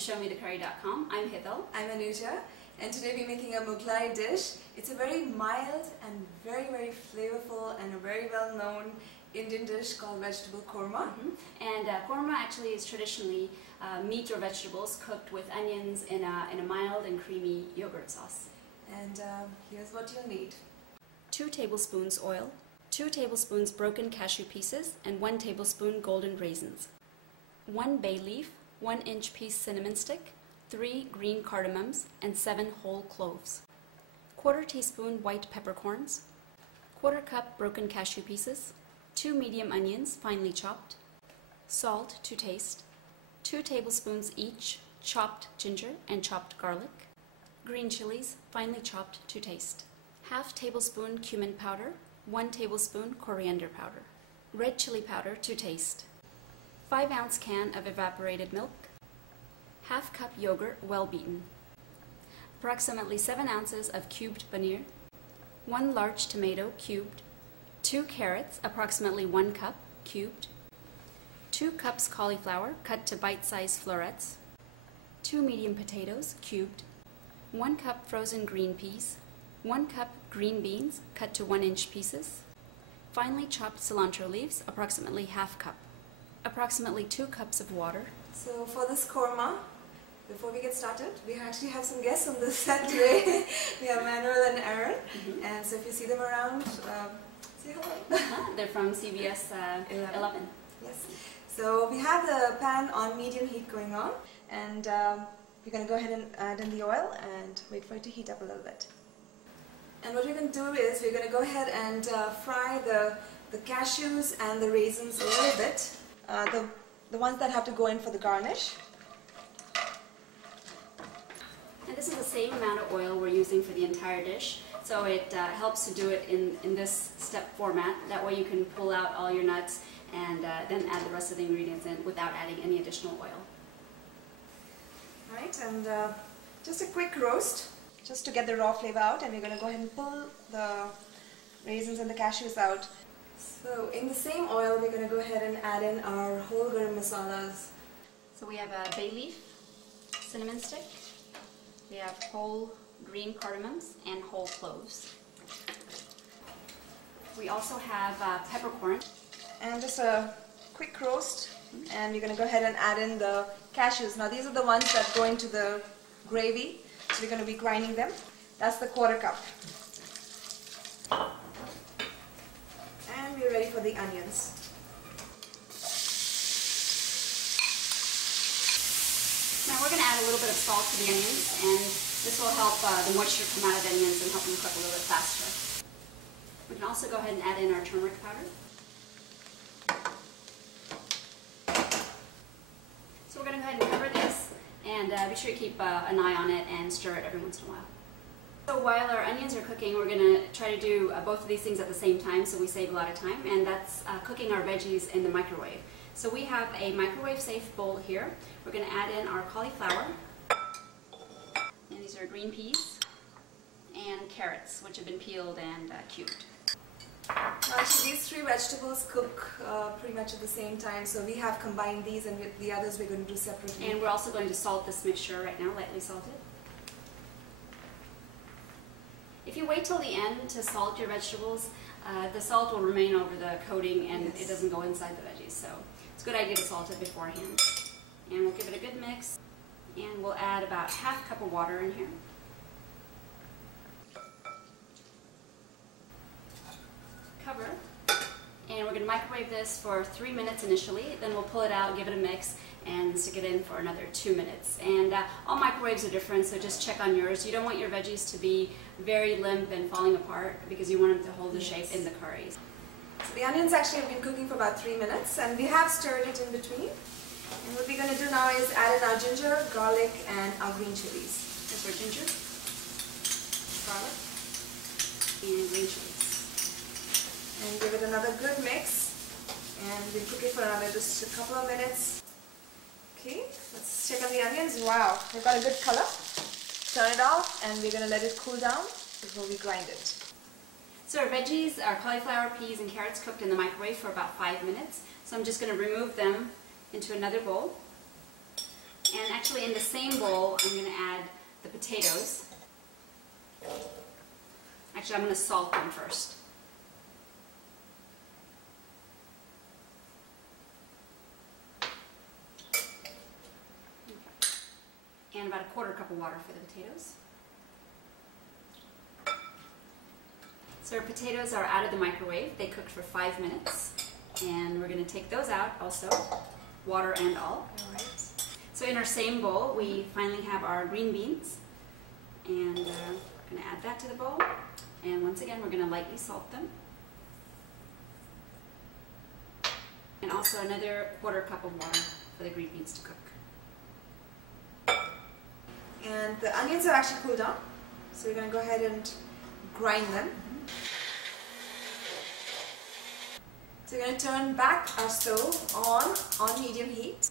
ShowMeTheCurry.com. I'm Hithal. I'm Anuja, and today we're making a Mughlai dish. It's a very mild and very flavorful and a very well-known Indian dish called vegetable korma. And korma actually is traditionally meat or vegetables cooked with onions in a mild and creamy yogurt sauce. And here's what you'll need. 2 tablespoons oil, 2 tablespoons broken cashew pieces, and 1 tablespoon golden raisins. 1 bay leaf, 1-inch piece cinnamon stick, 3 green cardamoms, and 7 whole cloves. 1/4 teaspoon white peppercorns, 1/4 cup broken cashew pieces, 2 medium onions finely chopped, salt to taste, 2 tablespoons each chopped ginger and chopped garlic, green chilies finely chopped to taste, 1/2 tablespoon cumin powder, 1 tablespoon coriander powder, red chili powder to taste, 5-ounce can of evaporated milk, 1/2 cup yogurt well beaten, approximately 7 ounces of cubed paneer, 1 large tomato cubed, 2 carrots approximately 1 cup cubed, 2 cups cauliflower cut to bite-sized florets, 2 medium potatoes cubed, 1 cup frozen green peas, 1 cup green beans cut to 1-inch pieces, finely chopped cilantro leaves approximately 1/2 cup, approximately 2 cups of water. So for this korma, before we get started, we actually have some guests on this set today. We have Manuel and Aaron, and so if you see them around, say hello. They're from CBS 11. Yes. So we have the pan on medium heat going on, and we're going to go ahead and add in the oil and wait for it to heat up a little bit. And what we're going to do is we're going to go ahead and fry the cashews and the raisins a little bit, the ones that have to go in for the garnish. And this is the same amount of oil we're using for the entire dish, so it helps to do it in this step format. That way you can pull out all your nuts and then add the rest of the ingredients in without adding any additional oil. Right, and just a quick roast, just to get the raw flavor out, and we're going to go ahead and pull the raisins and the cashews out. So in the same oil, we're going to go ahead and add in our whole garam masalas. So we have a bay leaf, cinnamon stick, we have whole green cardamoms, and whole cloves. We also have peppercorn. And just a quick roast, and we're going to go ahead and add in the cashews. Now these are the ones that go into the gravy, so we're going to be grinding them. That's the 1/4 cup. And we're ready for the onions. Now we're going to add a little bit of salt to the onions, and this will help the moisture come out of the onions and help them cook a little bit faster. We can also go ahead and add in our turmeric powder. So we're going to go ahead and cover this, and be sure to keep an eye on it and stir it every once in a while. So while our onions are cooking, we're going to try to do both of these things at the same time, so we save a lot of time, and that's cooking our veggies in the microwave. So we have a microwave-safe bowl here. We're going to add in our cauliflower, and these are green peas, and carrots, which have been peeled and cubed. Actually, these 3 vegetables cook pretty much at the same time, so we have combined these, and with the others we're going to do separately. And we're also going to salt this mixture right now, lightly salted. If you wait till the end to salt your vegetables, the salt will remain over the coating and it doesn't go inside the veggies, so it's a good idea to salt it beforehand. And we'll give it a good mix, and we'll add about 1/2 cup of water in here. Cover, and we're going to microwave this for 3 minutes initially, then we'll pull it out, give it a mix, and stick it in for another 2 minutes. And all microwaves are different, so just check on yours. You don't want your veggies to be very limp and falling apart because you want them to hold the shape in the curries. So the onions actually have been cooking for about 3 minutes, and we have stirred it in between. And what we're going to do now is add in our ginger, garlic, and our green chilies. Here's our ginger, garlic, and green chilies. And give it another good mix, and we'll cook it for another just a couple of minutes. Okay, let's check on the onions. Wow, they've got a good color. Turn it off, and we're going to let it cool down before we grind it. So our veggies, our cauliflower, peas, and carrots cooked in the microwave for about 5 minutes. So I'm just going to remove them into another bowl. And actually in the same bowl, I'm going to add the potatoes. Actually, I'm going to salt them first. And about a 1/4 cup of water for the potatoes. So our potatoes are out of the microwave. They cooked for 5 minutes. And we're going to take those out also, water and all. Alright. So in our same bowl, we finally have our green beans. And we're going to add that to the bowl. And once again, we're going to lightly salt them. And also another 1/4 cup of water for the green beans to cook. And the onions are actually cooled down, so we're going to go ahead and grind them. So we're going to turn back our stove on medium heat,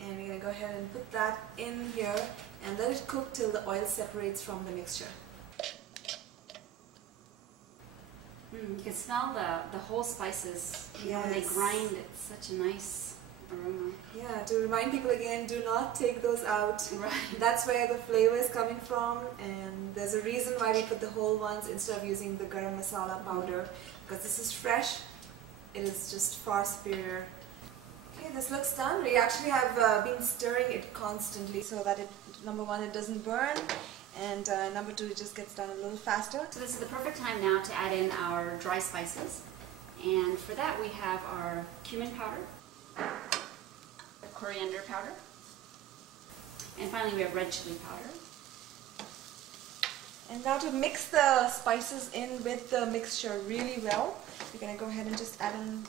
and we're going to go ahead and put that in here and let it cook till the oil separates from the mixture. You can smell the whole spices. You know, when they grind, it's such a nice aroma. Yeah, to remind people again, do not take those out. Right. That's where the flavor is coming from, and there's a reason why we put the whole ones instead of using the garam masala powder, because this is fresh. It is just far superior. Okay, this looks done. We actually have been stirring it constantly so that it, number one, it doesn't burn, and number two, it just gets done a little faster. So this is the perfect time now to add in our dry spices. And for that we have our cumin powder, coriander powder, and finally we have red chili powder. And now to mix the spices in with the mixture really well, we're going to go ahead and just add in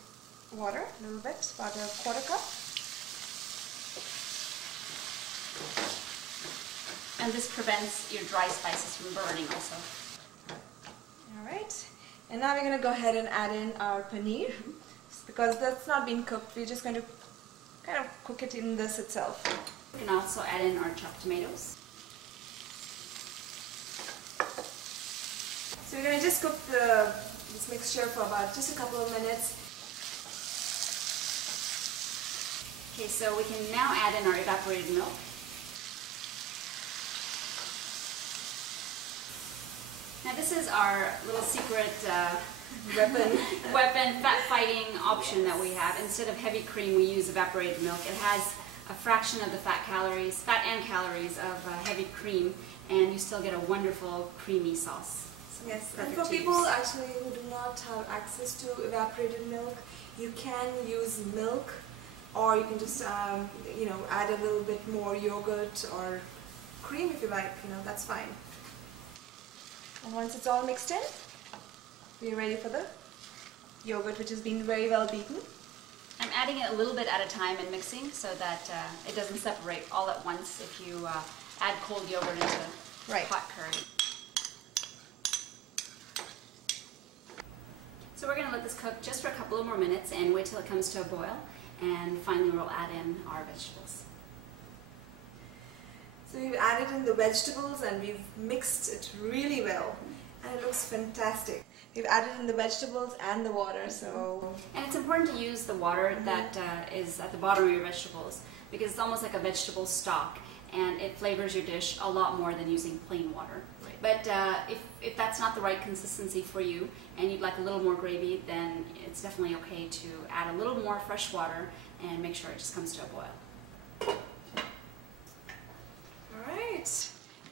water a little bit, about a 1/4 cup. And this prevents your dry spices from burning also. Alright, and now we're going to go ahead and add in our paneer. Because that's not been cooked, we're just going to kind of cook it in this itself. We can also add in our chopped tomatoes. So we're going to just cook this mixture for about just a couple of minutes. Okay, so we can now add in our evaporated milk. Now this is our little secret weapon fat fighting option that we have. Instead of heavy cream, we use evaporated milk. It has a fraction of the fat and calories of heavy cream, and you still get a wonderful creamy sauce. So yes, and for people actually who do not have access to evaporated milk, you can use milk, or you can just you know, add a little bit more yogurt or cream if you like. You know, that's fine. And once it's all mixed in, we're ready for the yogurt, which has been very well beaten. I'm adding it a little bit at a time and mixing so that it doesn't separate all at once if you add cold yogurt into hot curry. So we're going to let this cook just for a couple of more minutes and wait till it comes to a boil, and finally we'll add in our vegetables. So we've added in the vegetables and we've mixed it really well, and it looks fantastic. We've added in the vegetables and the water, so... And it's important to use the water that is at the bottom of your vegetables, because it's almost like a vegetable stock, and it flavors your dish a lot more than using plain water. Right. But if that's not the right consistency for you, and you'd like a little more gravy, then it's definitely okay to add a little more fresh water and make sure it just comes to a boil. Alright,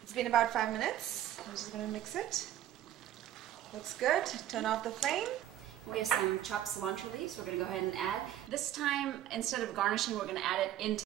it's been about 5 minutes. I'm just going to mix it. Looks good. Turn off the flame. We have some chopped cilantro leaves we're going to go ahead and add. This time, instead of garnishing, we're going to add it into